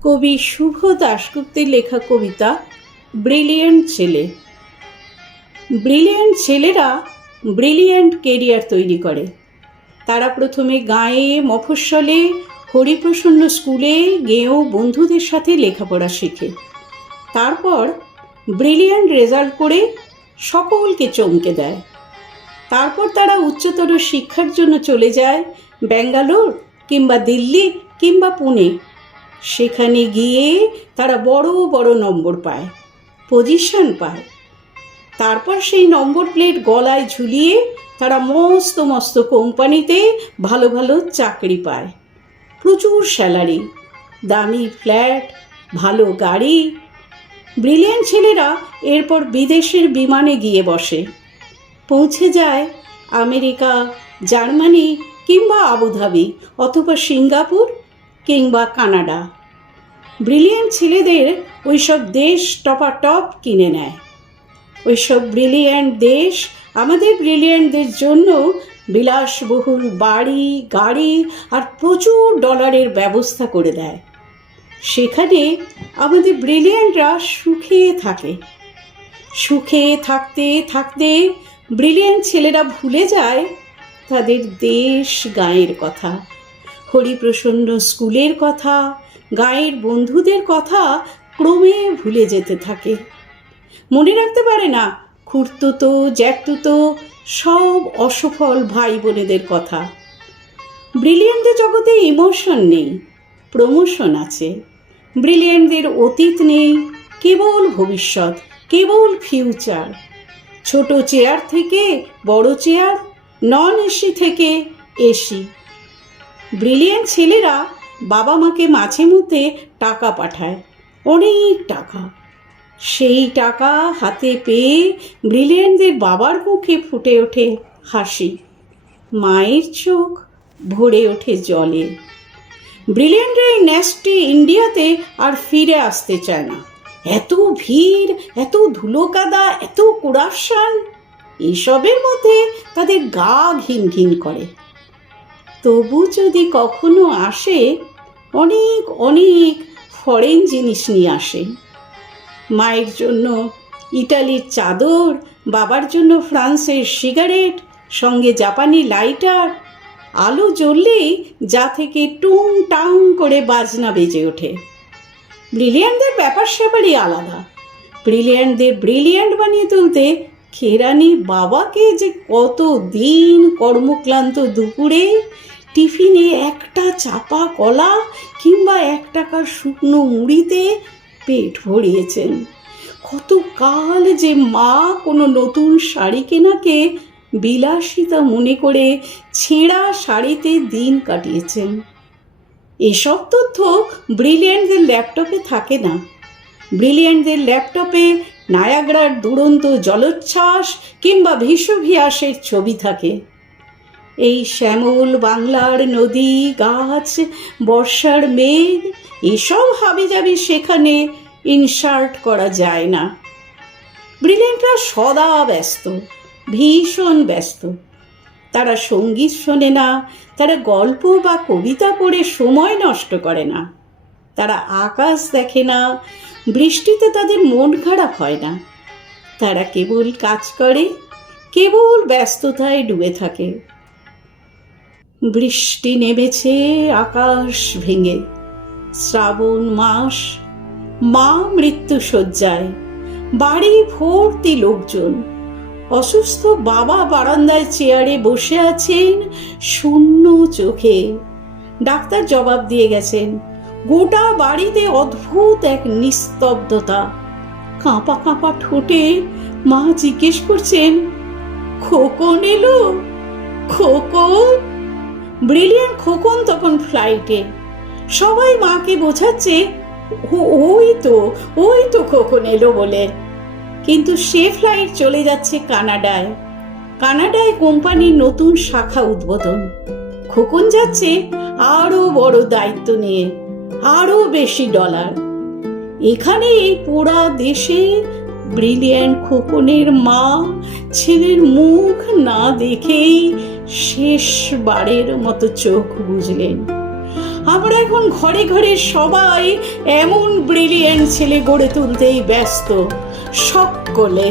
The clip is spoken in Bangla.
কবি শুভ দাশগুপ্তের লেখা কবিতা ব্রিলিয়েন্ট ছেলে। ব্রিলিয়েন্ট ছেলেরা ব্রিলিয়েন্ট কেরিয়ার তৈরি করে। তারা প্রথমে গাঁয়ে মফস্বলে হরিপ্রসন্ন স্কুলে গেয়েও বন্ধুদের সাথে লেখাপড়া শেখে। তারপর ব্রিলিয়েন্ট রেজাল্ট করে সকলকে চমকে দেয়। তারপর তারা উচ্চতর শিক্ষার জন্য চলে যায় ব্যাঙ্গালোর কিংবা দিল্লি কিংবা পুনে। সেখানে গিয়ে তারা বড় বড় নম্বর পায়, পজিশন পায়। তারপর সেই নম্বর প্লেট গলায় ঝুলিয়ে তারা মস্ত মস্ত কোম্পানিতে ভালো ভালো চাকরি পায়, প্রচুর স্যালারি, দামি ফ্ল্যাট, ভালো গাড়ি। ব্রিলিয়েন্ট ছেলেরা এরপর বিদেশের বিমানে গিয়ে বসে, পৌঁছে যায় আমেরিকা, জার্মানি কিংবা আবুধাবি অথবা সিঙ্গাপুর কিংবা কানাডা। ব্রিলিয়েন্ট ছেলেদের ওইসব দেশ টপাটপ কিনে নেয়। ওইসব ব্রিলিয়েন্ট দেশ আমাদের ব্রিলিয়েন্টদের জন্য বিলাসবহুল বাড়ি, গাড়ি আর প্রচুর ডলারের ব্যবস্থা করে দেয়। সেখানে আমাদের ব্রিলিয়েন্টরা সুখে থাকে। সুখে থাকতে থাকতে ব্রিলিয়েন্ট ছেলেরা ভুলে যায় তাদের দেশ গাঁয়ের কথা, হরিপ্রসন্ন স্কুলের কথা, গাঁয়ের বন্ধুদের কথা ক্রমে ভুলে যেতে থাকে। মনে রাখতে পারে না খুড়তুতো, জ্যাঠতুতো সব অসফল ভাই বোনেদের কথা। ব্রিলিয়েন্টদের জগতে ইমোশন নেই, প্রমোশন আছে। ব্রিলিয়েন্টদের অতীত নেই, কেবল ভবিষ্যৎ, কেবল ফিউচার। ছোট চেয়ার থেকে বড় চেয়ার, নন এসি থেকে এসি। ব্রিলিয়েন্ট ছেলেরা বাবা মাকে মাঝে মধ্যে টাকা পাঠায়, অনেক টাকা। সেই টাকা হাতে পেয়ে ব্রিলিয়েন্টদের বাবার মুখে ফুটে ওঠে হাসি, মায়ের চোখ ভরে ওঠে জলে। ব্রিলিয়েন্টরা এই ন্যাস্টি ইন্ডিয়াতে আর ফিরে আসতে চায় না। এত ভিড়, এত ধুলো কাদা, এত কুরাশন, এসবের মধ্যে তাদের গা ঘিন ঘিন করে। তবু যদি কখনো আসে, অনেক অনেক ফরেন জিনিস নিয়ে আসে। মায়ের জন্য ইটালির চাদর, বাবার জন্য ফ্রান্সের সিগারেট, সঙ্গে জাপানি লাইটার। আলো জ্বললেই যা থেকে টুং টাং করে বাজনা বেজে ওঠে। ব্রিলিয়েন্টদের ব্যাপার স্যাপারই আলাদা। ব্রিলিয়েন্টদের ব্রিলিয়েন্ট বানিয়ে তুলতে খেরানি বাবাকে যে কত দিন কর্মক্লান্ত দুপুরে টিফিনে একটা চাপা কলা কিংবা 1 টাকার শুকনো মুড়িতে পেট ভরিয়েছেন। কত কাল যে মা কোনো নতুন শাড়ি কেনাকে বিলাসিতা মনে করে ছেঁড়া শাড়িতে দিন কাটিয়েছেন। এসব তথ্য ব্রিলিয়েন্টদের ল্যাপটপে থাকে না। ব্রিলিয়েন্টদের ল্যাপটপে নায়াগ্রার দুরন্ত জলোচ্ছ্বাস কিংবা ভীষভিয়াসের ছবি থাকে। এই শ্যামল বাংলার নদী, গাছ, বর্ষার মেঘ, এসব হাবিজাবি সেখানে ইনসার্ট করা যায় না। ব্রিলিয়েন্টরা সদা ব্যস্ত, ভীষণ ব্যস্ত। তারা সঙ্গীত শোনে না, তারা গল্প বা কবিতা পড়ে সময় নষ্ট করে না। তারা আকাশ দেখে না, বৃষ্টিতে তাদের মন খারাপ হয় না। তারা কেবল কাজ করে, কেবল ব্যস্ততায় ডুবে থাকে। বৃষ্টি নেমেছে আকাশ ভেঙে, শ্রাবণ মাস, মা মৃত্যু শয্যায়, বাড়ি ভর্তি লোকজন। অসুস্থ বাবা বারান্দায় চেয়ারে বসে আছেন শূন্য চোখে। ডাক্তার জবাব দিয়ে গেছেন। গোটা বাড়িতে অদ্ভুত এক নিস্তব্ধতা। কাঁপা কাঁপা ঠোঁটে মা জিজ্ঞেস করছেন, খোকন এলো? খোকন? ব্রিলিয়েন্ট খোকন তখন ফ্লাইটে। সবাই মাকে বোঝাচ্ছে ওই তো খোকন এলো বলে। কিন্তু সে ফ্লাইট চলে যাচ্ছে কানাডায়। কানাডায় কোম্পানির নতুন শাখা উদ্বোধন। খোকন যাচ্ছে আরো বড় দায়িত্ব নিয়ে, আরো বেশি ডলার। এখানে এই পোড়া দেশে ব্রিলিয়েন্ট খোকনের মা ছেলের মুখ না দেখেই শেষবারের মতো চোখ বুজলেন। আমরা এখন ঘরে ঘরে সবাই এমন ব্রিলিয়েন্ট ছেলে গড়ে তুলতেই ব্যস্ত সকলে।